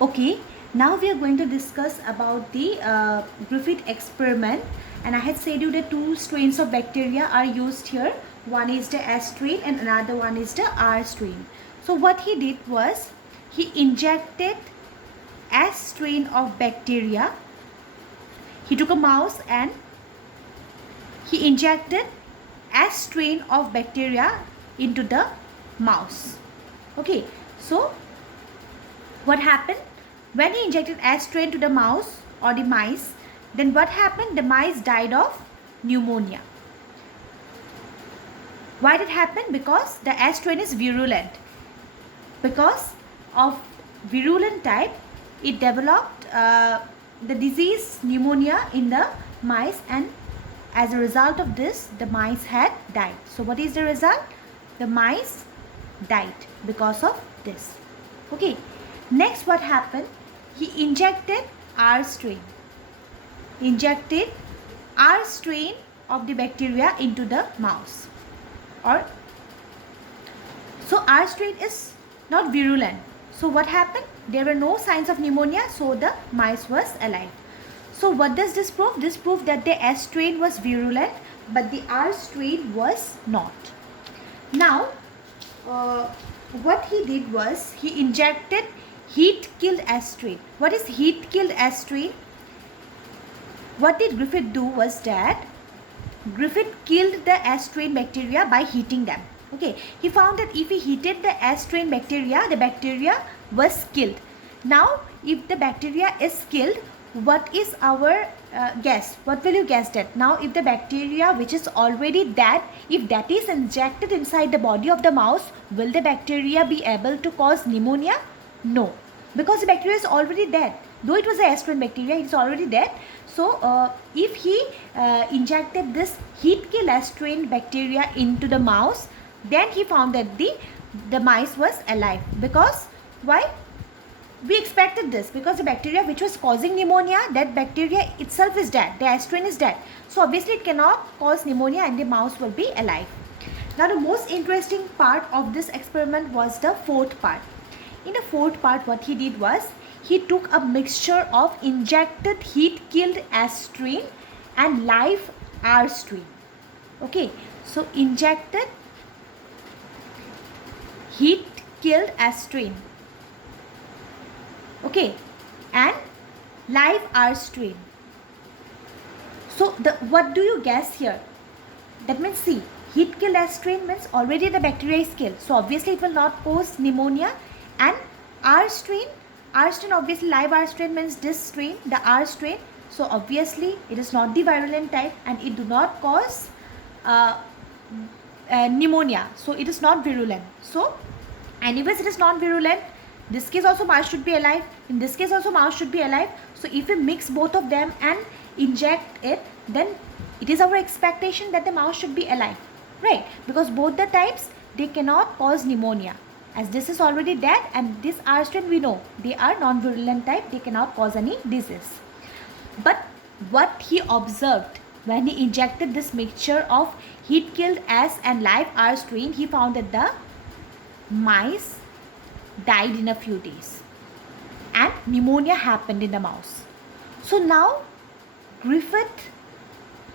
Okay, now we are going to discuss about the Griffith experiment, and I had said you that two strains of bacteria are used here. One is the S strain and another one is the R strain. So what he did was he injected S strain of bacteria. He took a mouse and he injected S strain of bacteria into the mouse. Okay, so what happened when he injected S strain to the mouse or the mice? Then what happened? The mice died of pneumonia. Why did it happen? Because the S strain is virulent. Because of virulent type, it developed the disease pneumonia in the mice, and as a result of this, the mice had died. So what is the result? The mice died because of this. Okay. Next, what happened? He injected R strain. Injected R strain of the bacteria into the mouse. So R strain is not virulent. So what happened? There were no signs of pneumonia, so the mice was alive. So what does this prove? This proved that the S strain was virulent, but the R strain was not. Now, what he did was he injected heat-killed S strain. What is heat-killed S strain? What did Griffith do was that Griffith killed the S strain bacteria by heating them. Okay, he found that if he heated the S strain bacteria, the bacteria was killed. Now, if the bacteria is killed, what is our guess? What will you guess that? Now, if the bacteria which is already dead, if that is injected inside the body of the mouse, will the bacteria be able to cause pneumonia? No, because the bacteria is already dead. Though it was a S strain bacteria, it is already dead. So, if he injected this heat-kill S strain bacteria into the mouse, then he found that the mice was alive. Because why? We expected this, because the bacteria which was causing pneumonia, that bacteria itself is dead. The S strain is dead. So obviously it cannot cause pneumonia and the mouse will be alive. Now the most interesting part of this experiment was the fourth part. In the fourth part, what he did was he took a mixture of injected heat-killed S strain and live R strain. Okay, so injected heat-killed S strain. Okay, and live R strain. So what do you guess here? That means, see, heat-killed S strain means already the bacteria is killed. So obviously it will not cause pneumonia. And R strain obviously live R strain means this strain, the R strain. So obviously it is not the virulent type and it do not cause pneumonia. So it is not virulent. So anyways, it is not virulent. This case also mouse should be alive. In this case also mouse should be alive. So if we mix both of them and inject it, then it is our expectation that the mouse should be alive, right? Because both the types, they cannot cause pneumonia. As this is already dead and this R strain, we know they are non-virulent type, they cannot cause any disease. But what he observed when he injected this mixture of heat-killed S and live R strain, he found that the mice died in a few days and pneumonia happened in the mouse. So now Griffith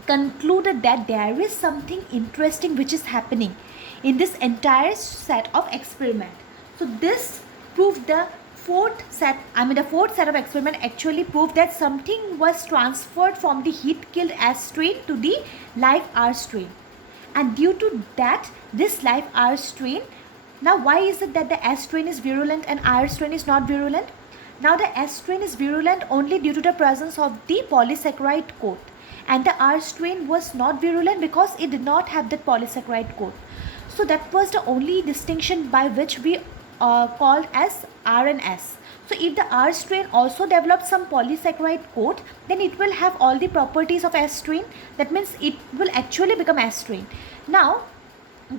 concluded that there is something interesting which is happening in this entire set of experiment. So this proved the fourth set of experiment actually proved that something was transferred from the heat-killed S strain to the live R strain. And due to that, this live R strain, now why is it that the S strain is virulent and R strain is not virulent? Now the S strain is virulent only due to the presence of the polysaccharide coat. And the R strain was not virulent because it did not have that polysaccharide coat. So that was the only distinction by which we called as R and S. So if the R strain also develops some polysaccharide coat, then it will have all the properties of S strain. That means it will actually become S strain. Now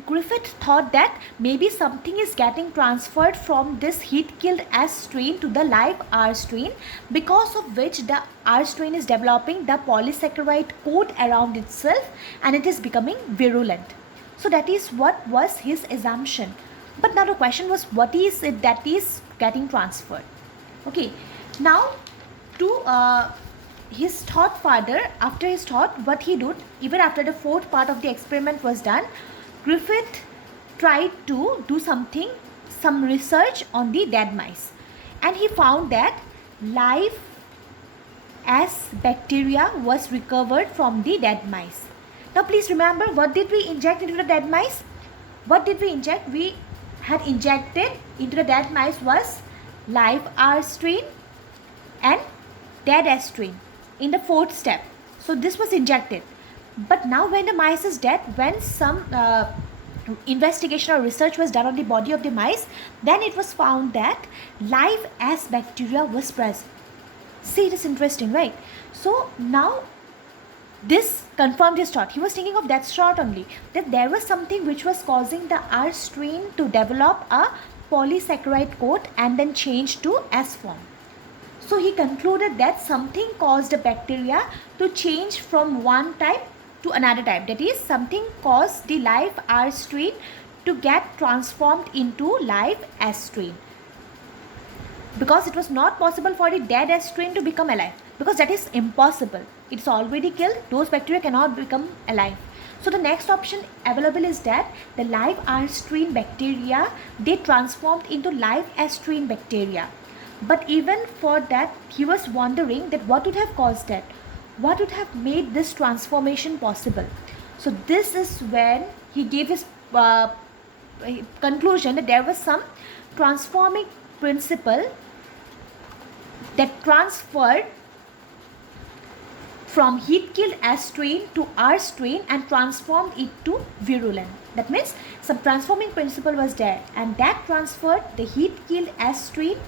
Griffith thought that maybe something is getting transferred from this heat-killed S strain to the live R strain, because of which the R strain is developing the polysaccharide coat around itself and it is becoming virulent. So that is what was his assumption. But now the question was, what is it that is getting transferred? Okay, now to his thought further, after his thought, what he did, even after the fourth part of the experiment was done, Griffith tried to do some research on the dead mice, and he found that life as bacteria was recovered from the dead mice. Now please remember, what did we inject into the dead mice? What did we inject? We had injected into the dead mice was live R strain and dead S strain in the fourth step. So this was injected. But now when the mice is dead, when some investigation or research was done on the body of the mice, then it was found that live S bacteria was present. See, it is interesting, right? So now this confirmed his thought. He was thinking of that thought only, that there was something which was causing the R strain to develop a polysaccharide coat and then change to S form. So he concluded that something caused the bacteria to change from one type to another type. That is, something caused the live R strain to get transformed into live S strain. Because it was not possible for the dead S strain to become alive, because that is impossible. It's already killed. Those bacteria cannot become alive. So the next option available is that the live R strain bacteria, they transformed into live S strain bacteria. But even for that, he was wondering that what would have caused that? What would have made this transformation possible? So this is when he gave his conclusion that there was some transforming principle that transferred from heat-killed S strain to R strain and transformed it to virulent. That means some transforming principle was there, and that transferred the heat-killed S strain,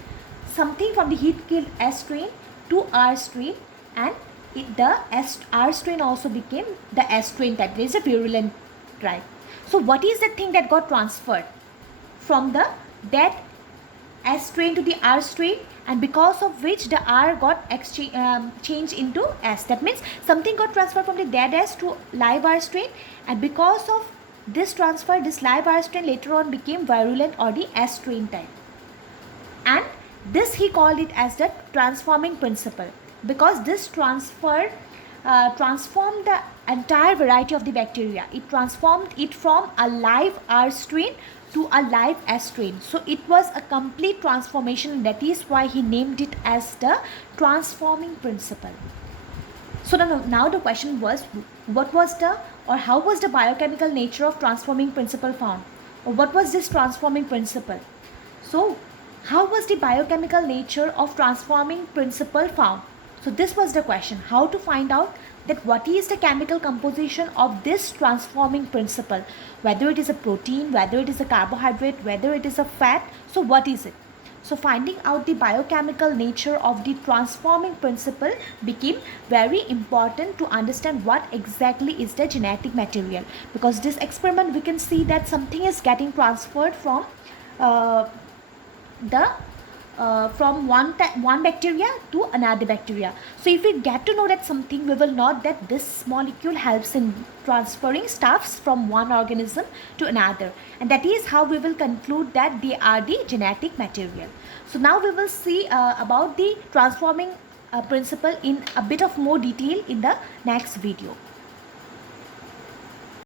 something from the heat-killed S strain to R strain, and R strain also became the S strain type. There is a virulent type. So what is the thing that got transferred from the dead S strain to the R strain, and because of which the R got changed into S? That means something got transferred from the dead S to live R strain, and because of this transfer, this live R strain later on became virulent or the S strain type. And this he called it as the transforming principle, because this transformed the entire variety of the bacteria. It transformed it from a live R strain to a live S strain. So it was a complete transformation, and that is why he named it as the transforming principle. So now the question was, what was the, or how was the biochemical nature of transforming principle found? Or what was this transforming principle? So how was the biochemical nature of transforming principle found? So this was the question, how to find out that what is the chemical composition of this transforming principle, whether it is a protein, whether it is a carbohydrate, whether it is a fat. So what is it? So finding out the biochemical nature of the transforming principle became very important to understand what exactly is the genetic material, because this experiment we can see that something is getting transferred from from one bacteria to another bacteria. So if we get to know that something, we will know that this molecule helps in transferring stuffs from one organism to another, and that is how we will conclude that they are the genetic material. So now we will see about the transforming principle in a bit of more detail in the next video.